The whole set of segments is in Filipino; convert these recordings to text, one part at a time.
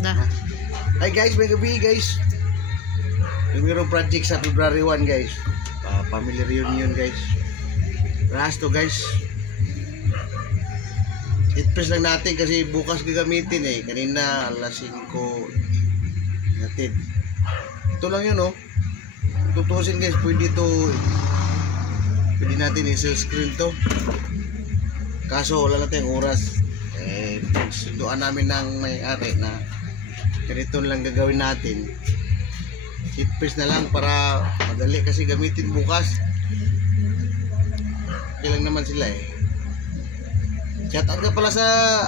Na. Hi guys, may gabi guys. Mayroong project sa February 1 guys. Family reunion guys. Last to guys. Itpress lang natin kasi bukas gagamitin eh. Kanina alas 5 natin. Ito lang yun oh. Tutusin guys, pwede natin i-screen to. Kaso wala natin oras. Sunduan namin ng may-ari na ganito lang gagawin natin. Itpress na lang para madali kasi gamitin bukas. Okay lang naman sila eh. Shout out ka pala sa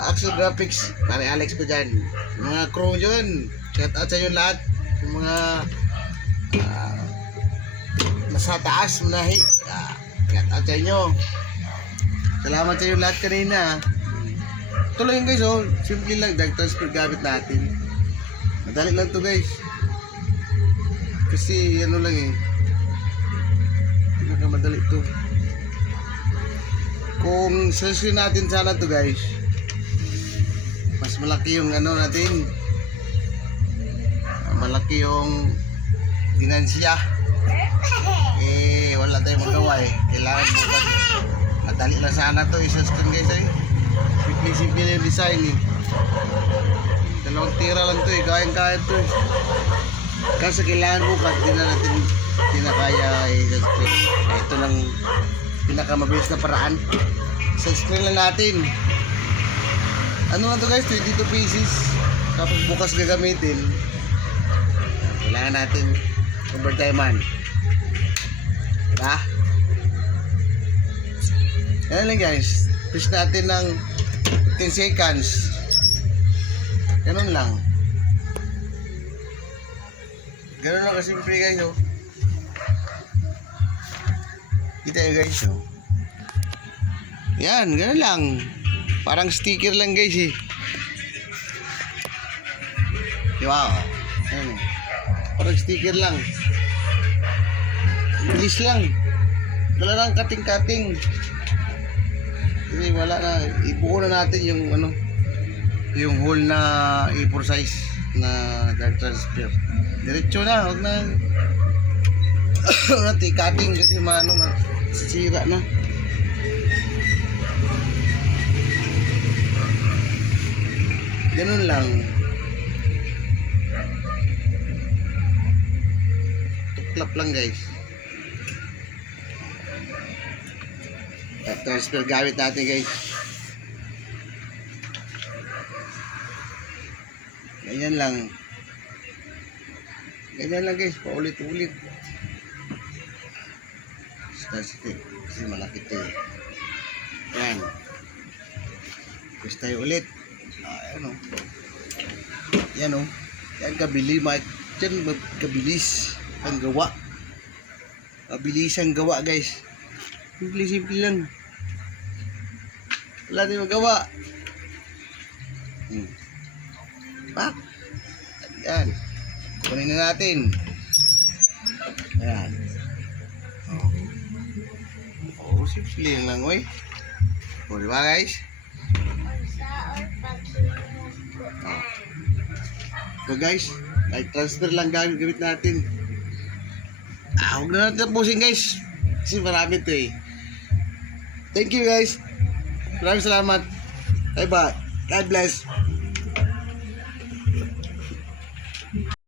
Axel Graphics, pare Alex ko dyan, mga crew dyan. Shout out sa inyo lahat, yung mga nasa taas manahi. Shout out sa inyo. Salamat sa inyo lahat kanina. Ito lang guys oh, simple lang, drag transfer gamit natin. Madali lang to guys. Kasi ano lang eh, pinakamadali to. Kung search natin sana to guys, mas malaki yung ano natin, malaki yung ginansya. Wala tayong magawa eh. Kailangan bukas. Madali lang sana to i-search guys eh. Simple yung design eh. 2 tira lang to eh. Kaya to eh. Kasi kailangan bukas, di na kaya i-search. Ito lang pinakamabilis na paraan. Sa screen lang natin. Ano na to guys, 22 pieces. Tapos bukas gagamitin. Kailangan natin overtime-an. Diba? Yan lang guys. Push natin ng 10 seconds. Ganun lang. Ganun lang kasimple guys oh. Kita nyo guys oh. Yan, ganun lang. Parang sticker lang guys eh. Diba oh. Yan. Parang sticker lang. Bilis lang. Wala lang kating-kating. Kasi wala na. Ibuo na natin yung ano, yung whole na A4 size na drag transfer. Diretso na. Huwag na cutting kasi maano na sisira na. Ganun lang. Tuklap lang guys. Transfer gamit natin guys. Ganyan lang. Ganyan lang guys, paulit-ulit. Kasi malaki ito eh. Yan. Gusto tayo ulit. Ayan o. Yan o. Yan kabili. Yan kabilis ang gawa. Kabilis ang gawa guys. Simple lang. Wala din magawa. Pak. Yan. Kunin na natin. Ayan. Simple lang oy. O diba guys? So guys, like transfer lang gamit natin. Huwag na natin tapusin guys. Kasi marami ito eh. Thank you guys. Maraming salamat. Bye bye. God bless.